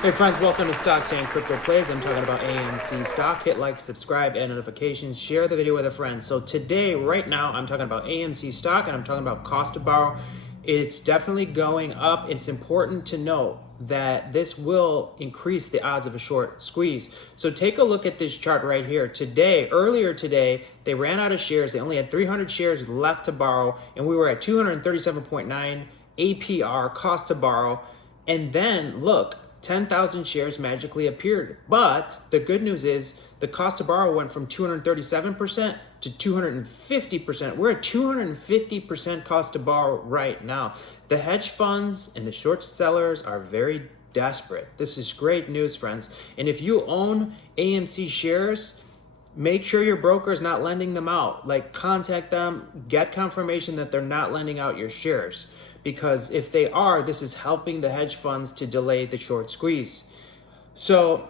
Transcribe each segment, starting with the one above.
Hey friends, welcome to Stocks and Crypto Plays. I'm talking about AMC stock. Hit like, subscribe, and notifications. Share the video with a friend. So today, right now, I'm talking about AMC stock and I'm talking about cost to borrow. It's definitely going up. It's important to note that this will increase the odds of a short squeeze. So take a look at this chart right here. Earlier today, they ran out of shares. They only had 300 shares left to borrow, and we were at 237.9 APR, cost to borrow. And then look, 10,000 shares magically appeared. But the good news is the cost to borrow went from 237% to 250%. We're at 250% cost to borrow right now. The hedge funds and the short sellers are very desperate. This is great news, friends. And if you own AMC shares, make sure your broker is not lending them out. Like, contact them, get confirmation that they're not lending out your shares. Because if they are, this is helping the hedge funds to delay the short squeeze. So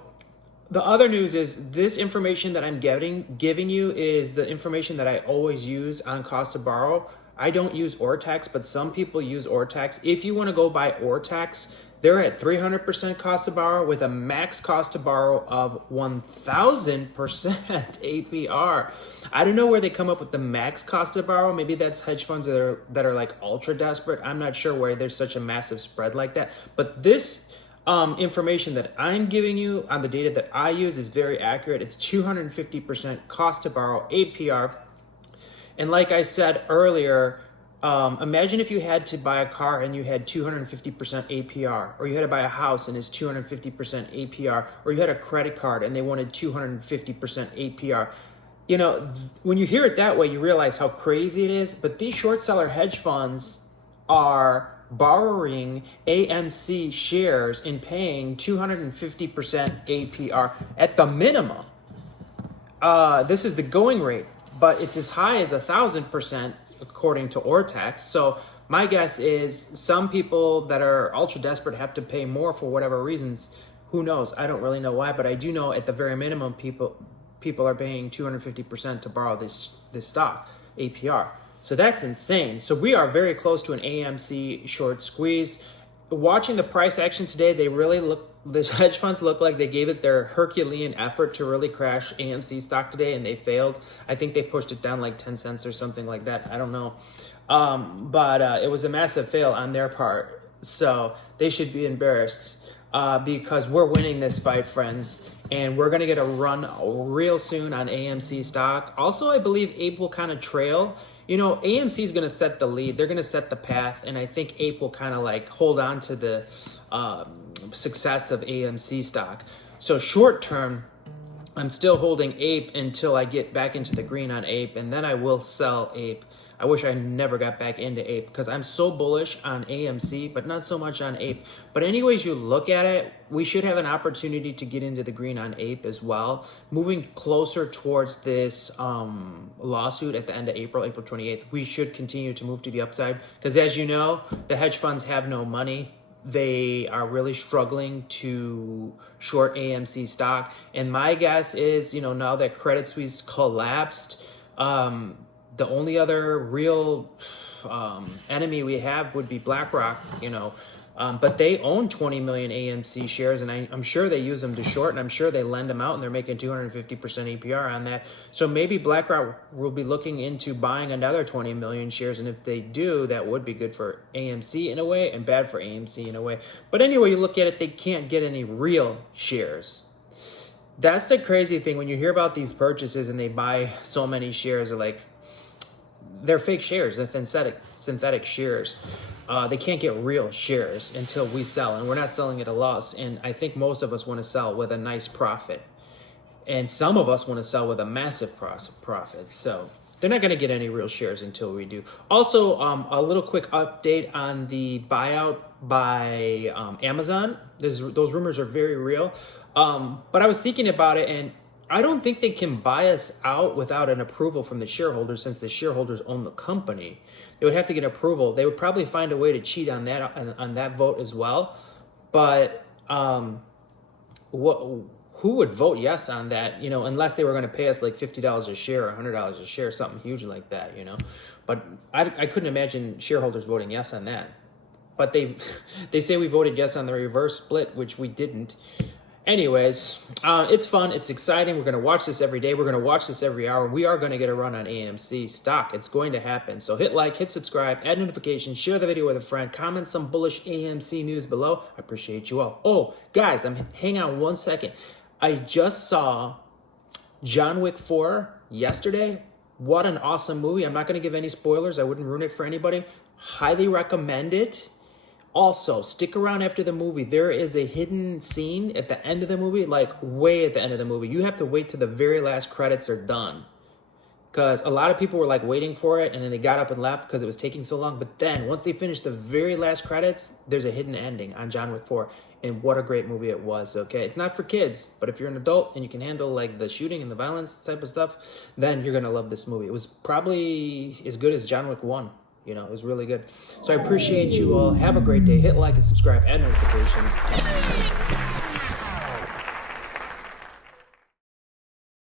the other news is this information that I'm giving you is the information that I always use on cost to borrow. I don't use Ortex, but some people use Ortex. If you want to go buy Ortex, they're at 300% cost to borrow with a max cost to borrow of 1,000% APR. I don't know where they come up with the max cost to borrow. Maybe that's hedge funds that are like ultra desperate. I'm not sure where there's such a massive spread like that. But this information that I'm giving you on the data that I use is very accurate. It's 250% cost to borrow APR. And like I said earlier, imagine if you had to buy a car and you had 250% APR, or you had to buy a house and it's 250% APR, or you had a credit card and they wanted 250% APR. You know, when you hear it that way, you realize how crazy it is. But these short seller hedge funds are borrowing AMC shares and paying 250% APR at the minimum. This is the going rate, but it's as high as 1,000% according to Ortex. So my guess is some people that are ultra desperate have to pay more for whatever reasons. Who knows? I don't really know why, but I do know at the very minimum people are paying 250% to borrow this stock APR. So that's insane. So we are very close to an AMC short squeeze. Watching the price action today, this hedge funds look like they gave it their Herculean effort to really crash AMC stock today, and they failed. I think they pushed it down like 10 cents or something like that. I don't know. But it was a massive fail on their part. So they should be embarrassed because we're winning this fight, friends. And we're going to get a run real soon on AMC stock. Also, I believe Ape will kind of trail. You know, AMC is going to set the lead. They're going to set the path. And I think Ape will kind of like hold on to the success of AMC stock. So short term, I'm still holding Ape until I get back into the green on Ape. And then I will sell Ape. I wish I never got back into Ape because I'm so bullish on AMC, but not so much on Ape. But anyways you look at it, we should have an opportunity to get into the green on Ape as well. Moving closer towards this lawsuit at the end of April 28th, we should continue to move to the upside. Because as you know, the hedge funds have no money. They are really struggling to short AMC stock. And my guess is, you know, now that Credit Suisse collapsed, the only other real enemy we have would be BlackRock, you know. But they own 20 million AMC shares, and I'm sure they use them to short, and I'm sure they lend them out, and they're making 250% APR on that. So maybe BlackRock will be looking into buying another 20 million shares, and if they do, that would be good for AMC in a way and bad for AMC in a way. But anyway, you look at it, they can't get any real shares. That's the crazy thing. When you hear about these purchases and they buy so many shares, they're fake shares, they're synthetic shares. They can't get real shares until we sell, and we're not selling at a loss. And I think most of us want to sell with a nice profit, and some of us want to sell with a massive profit. So they're not going to get any real shares until we do. Also, a little quick update on the buyout by Amazon. Those rumors are very real. But I was thinking about it, and I don't think they can buy us out without an approval from the shareholders, since the shareholders own the company. They would have to get approval. They would probably find a way to cheat on that vote as well. But who would vote yes on that? You know, unless they were going to pay us like $50 a share or $100 a share, something huge like that. You know, but I couldn't imagine shareholders voting yes on that. but they say we voted yes on the reverse split, which we didn't. Anyways, it's fun. It's exciting. We're going to watch this every day. We're going to watch this every hour. We are going to get a run on AMC stock. It's going to happen. So hit like, hit subscribe, add notifications, share the video with a friend, comment some bullish AMC news below. I appreciate you all. Oh, guys, hang on one second. I just saw John Wick 4 yesterday. What an awesome movie. I'm not going to give any spoilers. I wouldn't ruin it for anybody. Highly recommend it. Also, stick around after the movie. There is a hidden scene at the end of the movie, like way at the end of the movie. You have to wait till the very last credits are done. Because a lot of people were like waiting for it and then they got up and left because it was taking so long. But then once they finished the very last credits, there's a hidden ending on John Wick 4. And what a great movie it was, okay? It's not for kids, but if you're an adult and you can handle like the shooting and the violence type of stuff, then you're going to love this movie. It was probably as good as John Wick 1. You know, it was really good. So I appreciate you all. Have a great day. Hit like and subscribe and notifications.